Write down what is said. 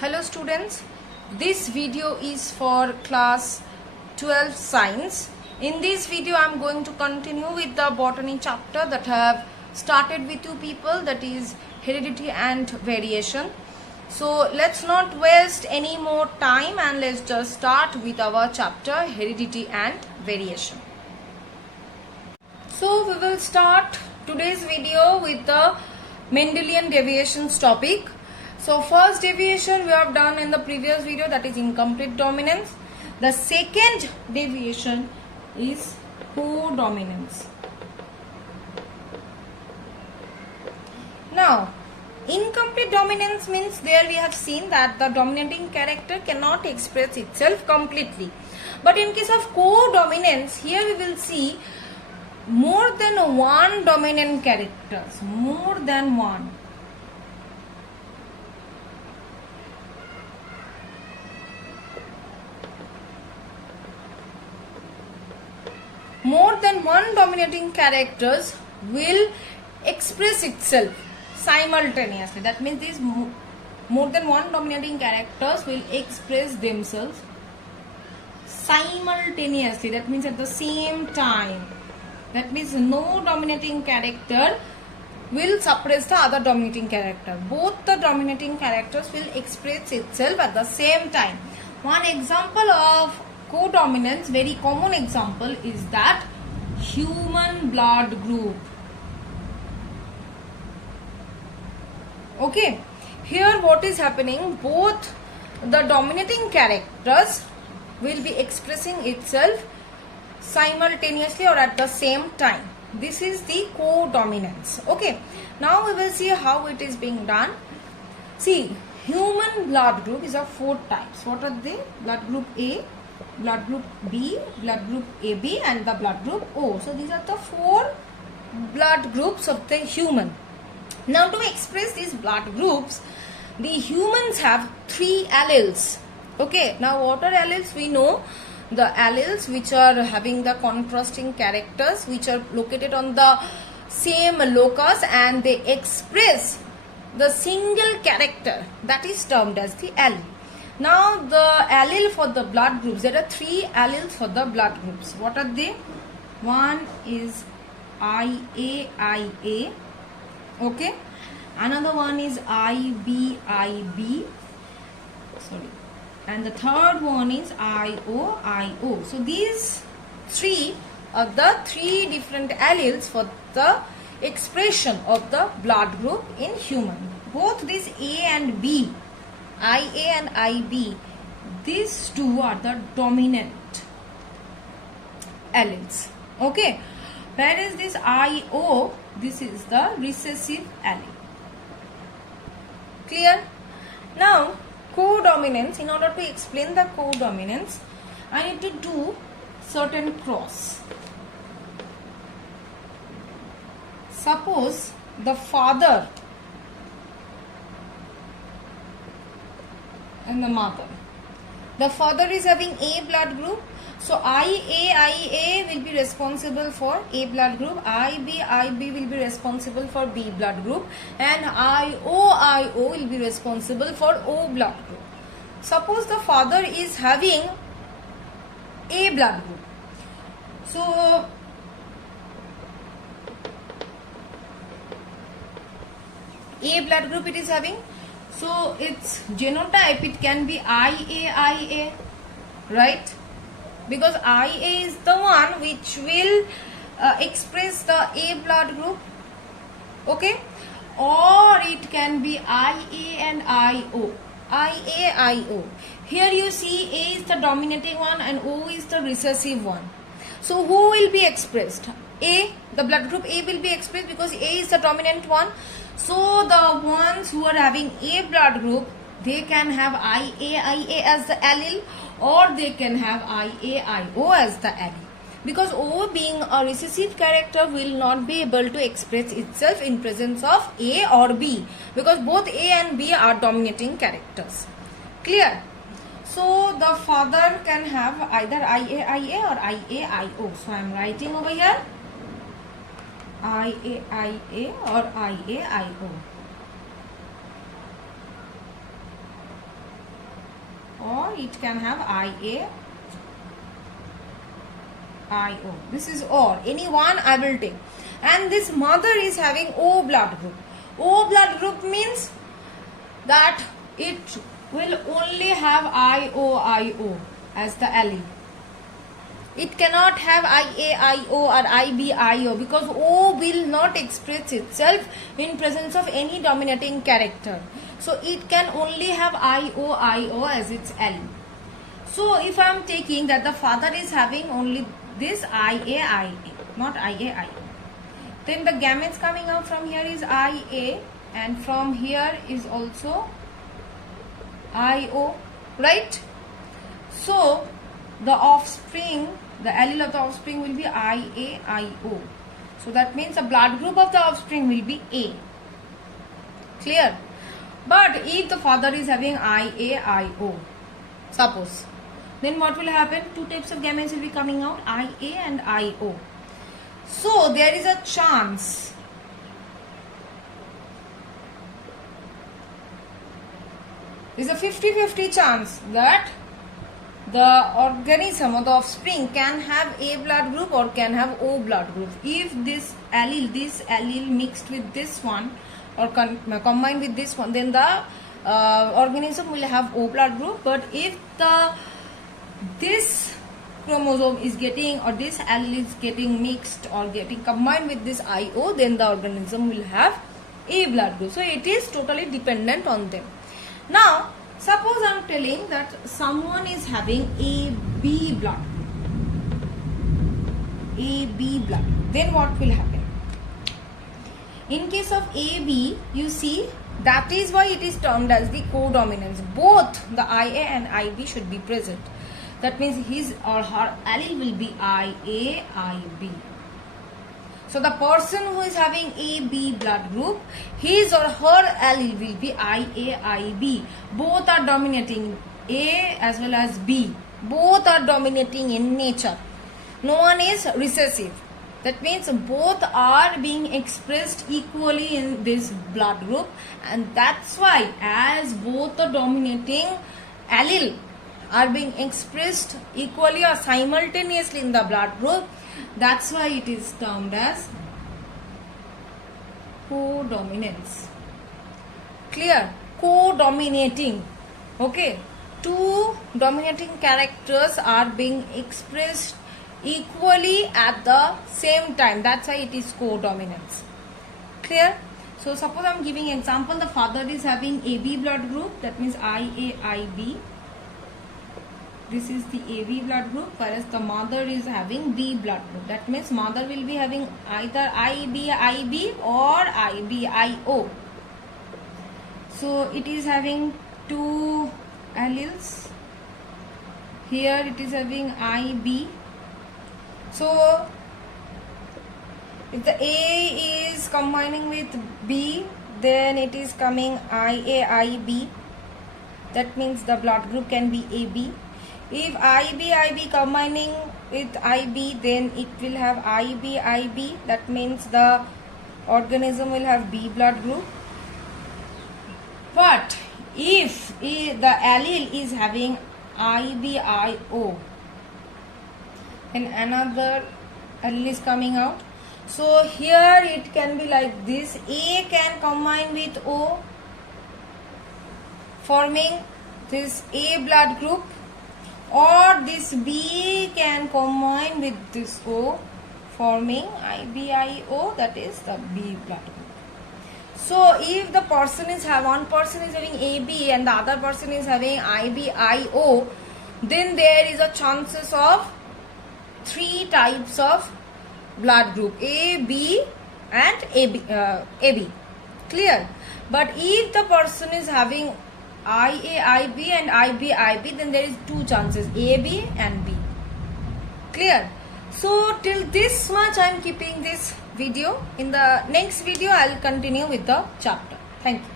Hello students, this video is for class 12 science. In this video I am going to continue with the botany chapter that I have started with you people, that is heredity and variation. So let's not waste any more time and let's just start with our chapter heredity and variation. So we will start today's video with the Mendelian deviations topic. So first deviation we have done in the previous video, that is incomplete dominance. The second deviation is codominance. Now incomplete dominance means there we have seen that the dominating character cannot express itself completely. But in case of codominance, here we will see more than one dominant characters, more than one. More than one dominating characters will express itself simultaneously. That means these more than one dominating characters will express themselves simultaneously. That means at the same time. That means no dominating character will suppress the other dominating character. Both the dominating characters will express itself at the same time. One example of codominance, very common example, is that human blood group. Okay, here what is happening, both the dominating characters will be expressing itself simultaneously or at the same time. This is the codominance. Okay, now we will see how it is being done. See, human blood group is of 4 types. What are they? Blood group A, blood group B, blood group AB and the blood group O. So these are the 4 blood groups of the human. Now to express these blood groups, the humans have 3 alleles. Okay, now what are alleles? We know the alleles which are having the contrasting characters, which are located on the same locus and they express the single character, that is termed as the allele. Now the allele for the blood groups, there are 3 alleles for the blood groups. What are they? One is IA. Okay, another one is IB. Sorry, and the third one is IO. So these 3 are the 3 different alleles for the expression of the blood group in human. Both these A and B, IA and IB, these 2 are the dominant alleles. Okay, whereas this IO, this is the recessive allele. Clear? Now codominance, in order to explain the codominance, I need to do certain cross. Suppose the father and the mother. The father is having A blood group, so IA will be responsible for A blood group, IB will be responsible for B blood group, and IO will be responsible for O blood group. Suppose the father is having A blood group, so A blood group it is having, so its genotype, it can be IA, right? Because IA is the one which will express the A blood group. Okay, or it can be IA and IO. Here you see A is the dominating one and O is the recessive one. So who will be expressed? A, the blood group A will be expressed because A is the dominant one. So the ones who are having A blood group, they can have IA as the allele, or they can have IO as the allele. Because O being a recessive character will not be able to express itself in presence of A or B, because both A and B are dominating characters. Clear? So the father can have either IA or IO. So I am writing over here IAIA or IAIO. or it can have IA, IO. This is or. Any one I will take. And this mother is having O blood group. O blood group means that it will only have IO as the allele. It cannot have IAIO or IBIO because O will not express itself in presence of any dominating character. So it can only have IO as its allele. So if I am taking that the father is having only this IAIA, not IAIO, then the gametes coming out from here is IA, and from here is also IO, right? So the offspring, the allele of the offspring will be IAIO. So that means the blood group of the offspring will be A. Clear? But if the father is having IAIO, suppose, then what will happen? Two types of gametes will be coming out, IA and IO. So there is a chance there is a 50-50 chance that the organism or the offspring can have A blood group or can have O blood group. If this allele mixed with this one or combined with this one, then the organism will have O blood group. But if this chromosome is getting, or this allele is getting mixed or getting combined with this IO, then the organism will have A blood group. So it is totally dependent on them. Now suppose I am telling that someone is having AB blood group, AB blood, then what will happen? In case of AB, you see, that is why it is termed as the codominance. Both the IA and IB should be present. That means his or her allele will be IA, IB. So the person who is having AB blood group, his or her allele will be IA, IB. Both are dominating, A as well as B. Both are dominating in nature. No one is recessive. That means both are being expressed equally in this blood group, and that's why as both the dominating allele are being expressed equally or simultaneously in the blood group, that's why it is termed as codominance. Clear? Co-dominating. Okay. Two dominating characters are being expressed equally at the same time. That's why it is co-dominance. Clear? So suppose I am giving example. The father is having AB blood group. That means IAIB. This is the AB blood group, whereas the mother is having B blood group. That means mother will be having either IBIB or IBIO. So it is having two alleles. Here it is having IB. So if the A is combining with B, then it is coming IAIB. That means the blood group can be AB. If IBIB combining with IB, then it will have IBIB. That means the organism will have B blood group. But if the allele is having IBIO, then another allele is coming out. So here it can be like this. A can combine with O, forming this A blood group, or this B can combine with this O, forming IBIO, that is the B blood group. So if the person is one person is having AB and the other person is having IBIO, then there is a chances of three types of blood group, A, B and AB. Clear? But if the person is having IAIB and IBIB, then there is two chances, AB and B. Clear? So till this much I am keeping this video. In the next video I will continue with the chapter. Thank you.